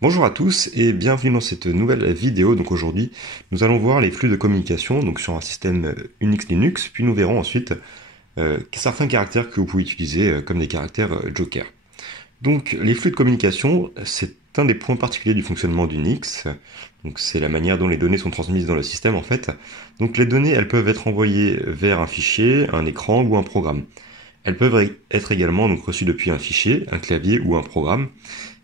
Bonjour à tous et bienvenue dans cette nouvelle vidéo. Donc aujourd'hui, nous allons voir les flux de communication donc sur un système Unix Linux, puis nous verrons ensuite certains caractères que vous pouvez utiliser comme des caractères Joker. Donc les flux de communication, c'est un des points particuliers du fonctionnement d'Unix. Donc c'est la manière dont les données sont transmises dans le système en fait. Donc les données, elles peuvent être envoyées vers un fichier, un écran ou un programme. Elles peuvent être également donc reçues depuis un fichier, un clavier ou un programme.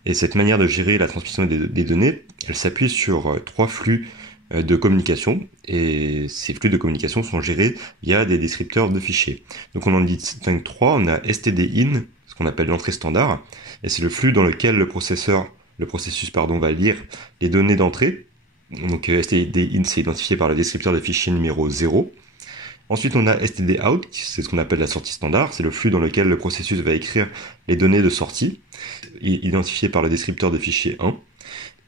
Et cette manière de gérer la transmission des données, elle s'appuie sur trois flux de communication, et ces flux de communication sont gérés via des descripteurs de fichiers. Donc on en distingue trois. On a stdin, ce qu'on appelle l'entrée standard, et c'est le flux dans lequel le processus va lire les données d'entrée. Donc stdin, c'est identifié par le descripteur de fichier numéro 0. Ensuite, on a stdout, c'est ce qu'on appelle la sortie standard, c'est le flux dans lequel le processus va écrire les données de sortie, identifié par le descripteur de fichier 1.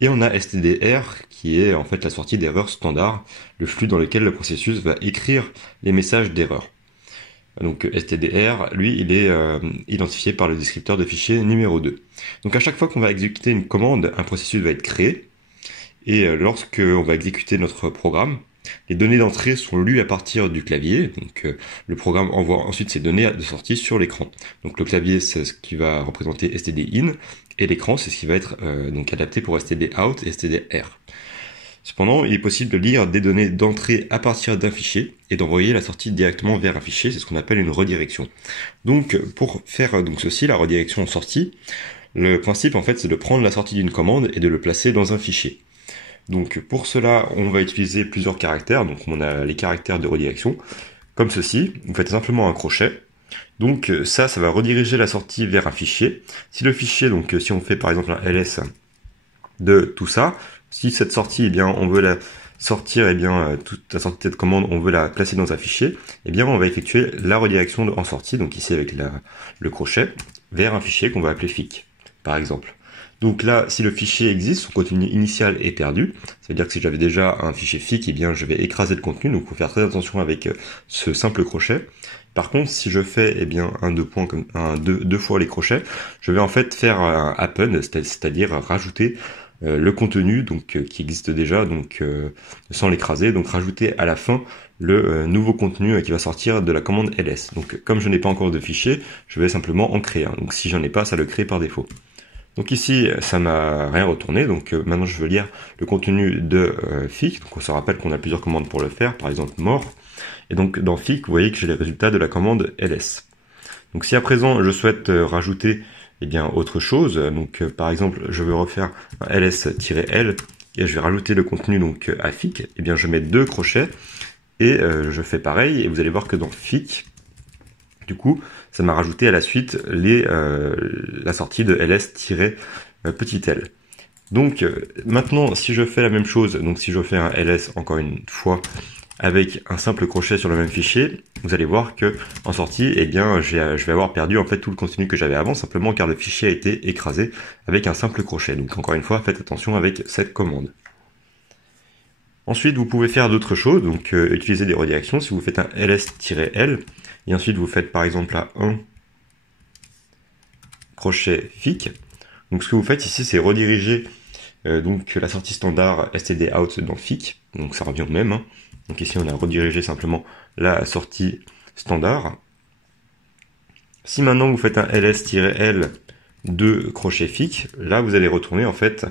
Et on a stdr, qui est en fait la sortie d'erreur standard, le flux dans lequel le processus va écrire les messages d'erreur. Donc stdr, lui, il est identifié par le descripteur de fichier numéro 2. Donc à chaque fois qu'on va exécuter une commande, un processus va être créé, et lorsque on va exécuter notre programme, les données d'entrée sont lues à partir du clavier, donc le programme envoie ensuite ces données de sortie sur l'écran. Donc le clavier, c'est ce qui va représenter stdin, et l'écran, c'est ce qui va être donc adapté pour stdout et stdr. Cependant, il est possible de lire des données d'entrée à partir d'un fichier et d'envoyer la sortie directement vers un fichier, c'est ce qu'on appelle une redirection. Donc pour faire donc ceci, la redirection en sortie, le principe en fait c'est de prendre la sortie d'une commande et de le placer dans un fichier. Donc pour cela, on va utiliser plusieurs caractères. Donc on a les caractères de redirection, comme ceci. Vous faites simplement un crochet. Donc ça va rediriger la sortie vers un fichier. Si le fichier, donc si on fait par exemple un ls de tout ça, si cette sortie, eh bien on veut la sortir, eh bien toute la sortie de cette commande, on veut la placer dans un fichier, eh bien on va effectuer la redirection en sortie, donc ici avec le crochet, vers un fichier qu'on va appeler fic, par exemple. Donc là, si le fichier existe, son contenu initial est perdu. Ça veut dire que si j'avais déjà un fichier fic, eh bien je vais écraser le contenu. Donc il faut faire très attention avec ce simple crochet. Par contre, si je fais deux fois les crochets, je vais en fait faire un append, c'est-à-dire rajouter le contenu qui existe déjà, sans l'écraser, donc rajouter à la fin le nouveau contenu qui va sortir de la commande ls. Donc comme je n'ai pas encore de fichier, je vais simplement en créer un. Donc si j'en ai pas, ça le crée par défaut. Donc ici, ça m'a rien retourné, donc maintenant je veux lire le contenu de fic. Donc on se rappelle qu'on a plusieurs commandes pour le faire, par exemple mort. Et donc dans fic, vous voyez que j'ai les résultats de la commande ls. Donc si à présent je souhaite rajouter autre chose, donc par exemple je veux refaire un ls-l et je vais rajouter le contenu à fic, et bien je mets deux crochets et je fais pareil, et vous allez voir que dans fic, du coup, ça m'a rajouté à la suite la sortie de ls-petit l. Donc maintenant, si je fais la même chose, donc si je fais un ls encore une fois avec un simple crochet sur le même fichier, vous allez voir que en sortie, eh bien, je vais avoir perdu en fait tout le contenu que j'avais avant, simplement car le fichier a été écrasé avec un simple crochet. Donc encore une fois, faites attention avec cette commande. Ensuite, vous pouvez faire d'autres choses, donc utiliser des redirections. Si vous faites un ls-l, et ensuite vous faites par exemple à 1 crochet fic. Donc ce que vous faites ici, c'est rediriger la sortie standard stdout dans fic. Donc ça revient au même. Hein. Donc ici on a redirigé simplement la sortie standard. Si maintenant vous faites un ls-l de crochet fic, là vous allez retourner en fait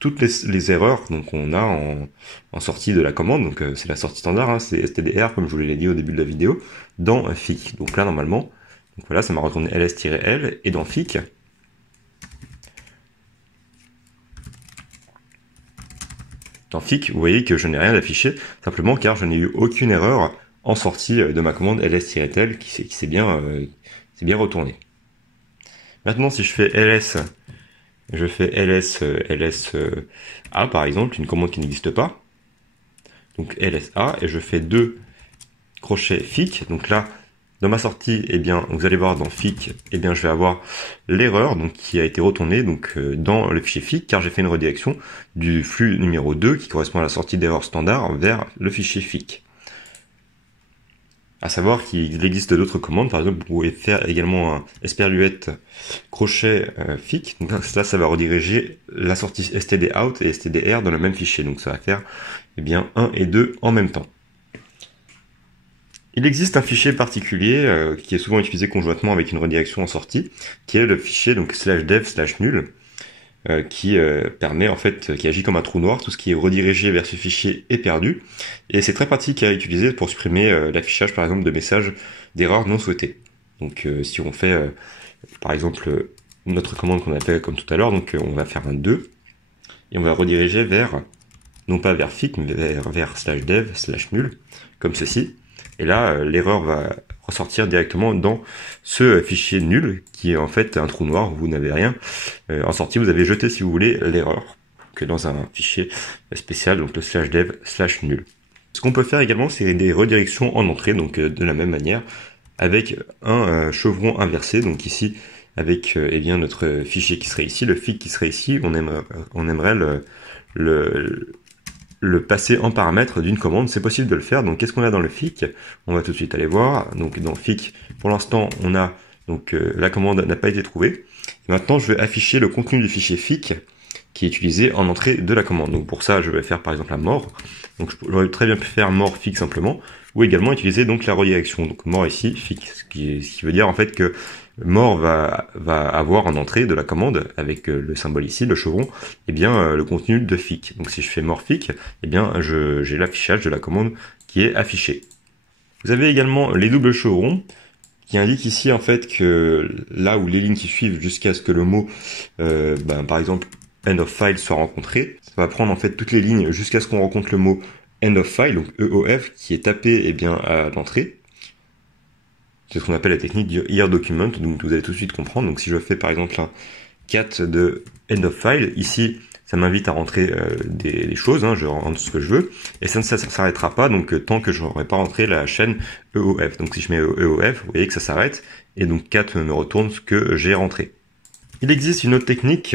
toutes les erreurs qu'on a en sortie de la commande, donc c'est la sortie standard, hein, c'est stdr comme je vous l'ai dit au début de la vidéo, dans fic. Donc là normalement, donc voilà, ça m'a retourné ls-l, et dans fic, vous voyez que je n'ai rien affiché, simplement car je n'ai eu aucune erreur en sortie de ma commande ls-l qui s'est bien retourné. Maintenant si je fais ls, je fais ls-a par exemple, une commande qui n'existe pas. Donc lsa, et je fais deux crochets fic. Donc là, dans ma sortie, eh bien, vous allez voir dans fic, eh bien, je vais avoir l'erreur qui a été retournée dans le fichier fic, car j'ai fait une redirection du flux numéro 2 qui correspond à la sortie d'erreur standard vers le fichier fic. À savoir qu'il existe d'autres commandes, par exemple, vous pouvez faire également un esperluette crochet fic. Donc là, ça va rediriger la sortie stdout et stdr dans le même fichier. Donc ça va faire eh bien 1 et 2 en même temps. Il existe un fichier particulier qui est souvent utilisé conjointement avec une redirection en sortie, qui est le fichier donc /dev/nul. Qui permet en fait, qui agit comme un trou noir, tout ce qui est redirigé vers ce fichier est perdu, et c'est très pratique à utiliser pour supprimer l'affichage par exemple de messages d'erreurs non souhaitées. Donc si on fait par exemple notre commande qu'on appelle comme tout à l'heure, donc on va faire un 2, et on va rediriger vers, non pas vers fic, mais vers /dev/nul, comme ceci, et là l'erreur va ressortir directement dans ce fichier nul qui est en fait un trou noir où vous n'avez rien. En sortie, vous avez jeté si vous voulez l'erreur que dans un fichier spécial, donc le /dev/nul. Ce qu'on peut faire également, c'est des redirections en entrée, donc de la même manière avec un chevron inversé. Donc ici avec eh bien notre fichier qui serait ici, le fic qui serait ici, on aimerait le passer en paramètre d'une commande. C'est possible de le faire. Donc qu'est-ce qu'on a dans le fic? On va tout de suite aller voir. Donc dans fic, pour l'instant, on a donc la commande n'a pas été trouvée. Et maintenant, je vais afficher le contenu du fichier fic qui est utilisé en entrée de la commande. Donc pour ça, je vais faire par exemple un more. Donc j'aurais très bien pu faire more fic simplement, ou également utiliser donc la redirection. Donc more ici, fic, ce qui veut dire en fait que more va avoir en entrée de la commande, avec le symbole ici, le chevron, et bien le contenu de fic. Donc si je fais more fic, et bien j'ai l'affichage de la commande qui est affiché. Vous avez également les doubles chevrons qui indiquent ici en fait que là où les lignes qui suivent jusqu'à ce que le mot, par exemple end of file soit rencontré, ça va prendre en fait toutes les lignes jusqu'à ce qu'on rencontre le mot end of file, donc EOF, qui est tapé eh bien à l'entrée. C'est ce qu'on appelle la technique du here document, donc vous allez tout de suite comprendre. Donc si je fais par exemple un cat de end of file, ici ça m'invite à rentrer des choses, je rentre ce que je veux, et ça ne s'arrêtera pas donc tant que je n'aurai pas rentré la chaîne EOF. Donc si je mets EOF, vous voyez que ça s'arrête, et donc cat me retourne ce que j'ai rentré. Il existe une autre technique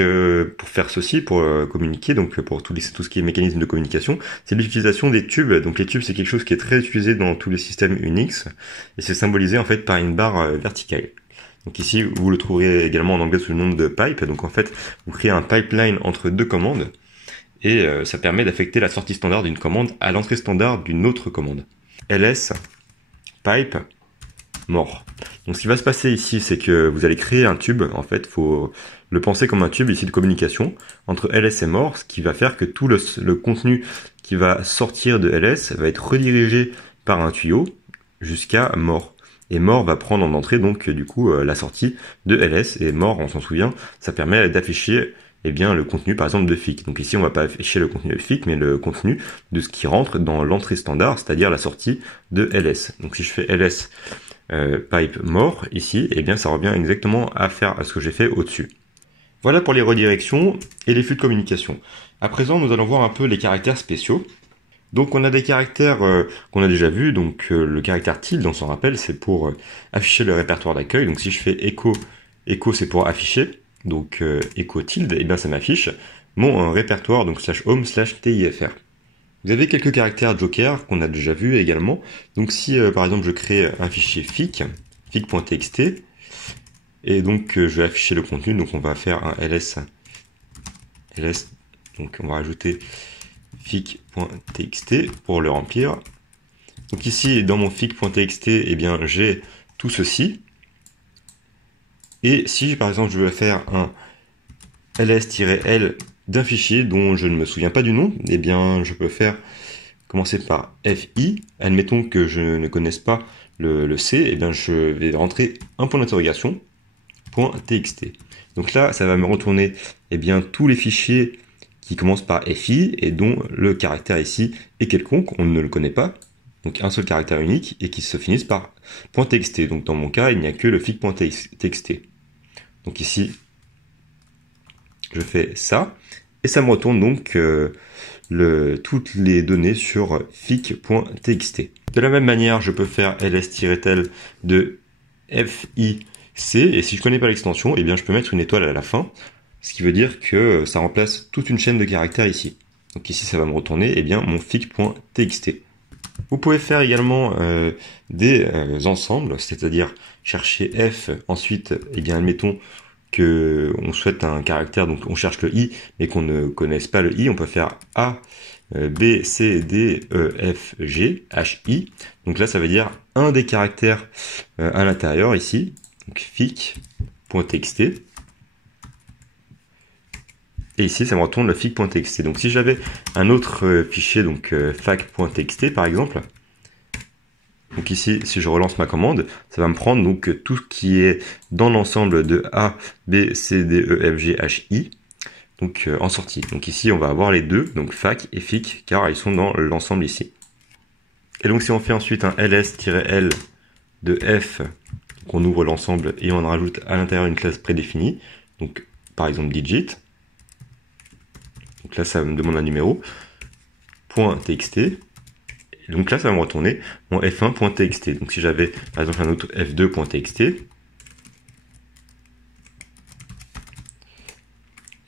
pour faire ceci, pour communiquer, donc pour tout ce qui est mécanisme de communication, c'est l'utilisation des tubes. Donc les tubes, c'est quelque chose qui est très utilisé dans tous les systèmes Unix, et c'est symbolisé en fait par une barre verticale. Donc ici, vous le trouverez également en anglais sous le nom de pipe. Donc en fait, vous créez un pipeline entre deux commandes, et ça permet d'affecter la sortie standard d'une commande à l'entrée standard d'une autre commande. ls pipe more. Donc ce qui va se passer ici, c'est que vous allez créer un tube. En fait, faut le penser comme un tube ici de communication entre ls et more, ce qui va faire que tout le contenu qui va sortir de ls va être redirigé par un tuyau jusqu'à more. Et more va prendre en entrée donc du coup la sortie de ls, et more, on s'en souvient, ça permet d'afficher eh bien le contenu par exemple de fic. Donc ici on va pas afficher le contenu de fic, mais le contenu de ce qui rentre dans l'entrée standard, c'est-à-dire la sortie de ls. Donc si je fais ls pipe more ici, et bien ça revient exactement à faire à ce que j'ai fait au-dessus. Voilà pour les redirections et les flux de communication. À présent, nous allons voir un peu les caractères spéciaux. Donc on a des caractères qu'on a déjà vus, donc le caractère tilde, on s'en rappelle, c'est pour afficher le répertoire d'accueil. Donc si je fais echo c'est pour afficher, donc echo tilde, et bien ça m'affiche mon répertoire, donc /home/tifr. Vous avez quelques caractères joker qu'on a déjà vus également. Donc si par exemple je crée un fichier fic.txt, et donc je vais afficher le contenu, donc on va faire un ls, donc on va rajouter fic.txt pour le remplir. Donc ici dans mon fic.txt, eh bien j'ai tout ceci. Et si par exemple je veux faire un ls-l d'un fichier dont je ne me souviens pas du nom, eh bien je peux commencer par fi. Admettons que je ne connaisse pas le C, eh bien je vais rentrer un point d'interrogation .txt. Donc là, ça va me retourner eh bien tous les fichiers qui commencent par fi et dont le caractère ici est quelconque, on ne le connaît pas, donc un seul caractère unique, et qui se finissent par .txt. Donc dans mon cas, il n'y a que le fic.txt. Donc ici, je fais ça, et ça me retourne donc toutes les données sur fic.txt. De la même manière, je peux faire ls-tel de fic, et si je ne connais pas l'extension, eh bien je peux mettre une étoile à la fin, ce qui veut dire que ça remplace toute une chaîne de caractères ici. Donc ici, ça va me retourner eh bien mon fic.txt. Vous pouvez faire également des ensembles, c'est-à-dire chercher F, ensuite, eh bien, admettons que on souhaite un caractère, donc on cherche le I, mais qu'on ne connaisse pas le I, on peut faire A, B, C, D, E, F, G, H, I. Donc là, ça veut dire un des caractères à l'intérieur ici, donc fic.txt. Et ici, ça me retourne le fic.txt. Donc si j'avais un autre fichier, donc fac.txt par exemple, donc ici, si je relance ma commande, ça va me prendre donc tout ce qui est dans l'ensemble de A, B, C, D, E, F, G, H, I, donc en sortie. Donc ici, on va avoir les deux, donc fac et fic, car ils sont dans l'ensemble ici. Et donc si on fait ensuite un ls-l de f, donc on ouvre l'ensemble et on rajoute à l'intérieur une classe prédéfinie, donc par exemple digit. Donc là, ça me demande un numéro, .txt. Et donc là, ça va me retourner mon f1.txt. Donc si j'avais par exemple un autre f2.txt, et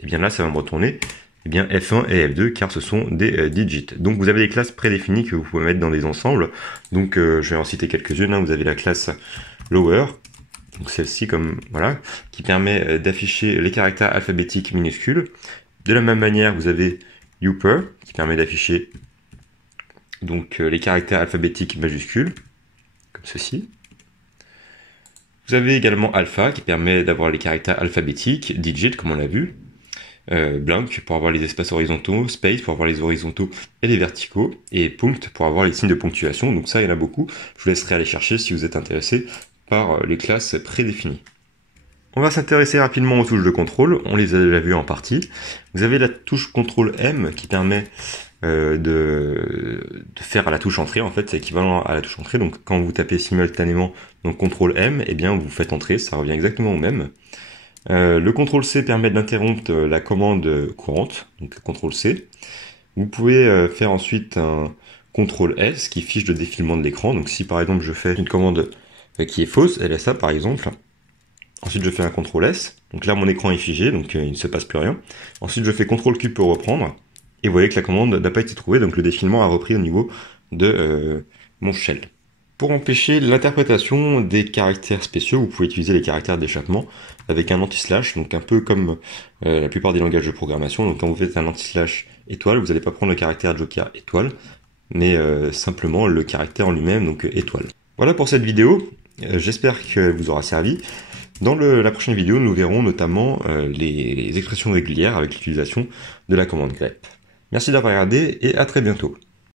bien là, ça va me retourner bien f1 et f2 car ce sont des digits. Donc vous avez des classes prédéfinies que vous pouvez mettre dans des ensembles. Donc je vais en citer quelques-unes. Vous avez la classe lower, donc celle-ci comme voilà, qui permet d'afficher les caractères alphabétiques minuscules. De la même manière, vous avez upper qui permet d'afficher donc les caractères alphabétiques majuscules, comme ceci. Vous avez également alpha qui permet d'avoir les caractères alphabétiques, digit comme on l'a vu, blank pour avoir les espaces horizontaux, space pour avoir les horizontaux et les verticaux, et punct pour avoir les signes de ponctuation. Donc ça, il y en a beaucoup. Je vous laisserai aller chercher si vous êtes intéressé par les classes prédéfinies. On va s'intéresser rapidement aux touches de contrôle, on les a déjà vues en partie. Vous avez la touche CTRL M qui permet de faire à la touche entrée, en fait c'est équivalent à la touche entrée, donc quand vous tapez simultanément donc CTRL M, et bien vous faites entrer, ça revient exactement au même. Le CTRL C permet d'interrompre la commande courante, donc CTRL C. Vous pouvez faire ensuite un CTRL S qui fiche le défilement de l'écran, donc si par exemple je fais une commande qui est fausse, LSA par exemple, ensuite je fais un CTRL S, donc là mon écran est figé, donc il ne se passe plus rien. Ensuite je fais CTRL Q pour reprendre, et vous voyez que la commande n'a pas été trouvée, donc le défilement a repris au niveau de mon shell. Pour empêcher l'interprétation des caractères spéciaux, vous pouvez utiliser les caractères d'échappement avec un anti-slash, donc un peu comme la plupart des langages de programmation. Donc quand vous faites un anti-slash étoile, vous n'allez pas prendre le caractère joker étoile, mais simplement le caractère en lui-même, donc étoile. Voilà pour cette vidéo, j'espère qu'elle vous aura servi. Dans la prochaine vidéo, nous verrons notamment les expressions régulières avec l'utilisation de la commande grep. Merci d'avoir regardé et à très bientôt.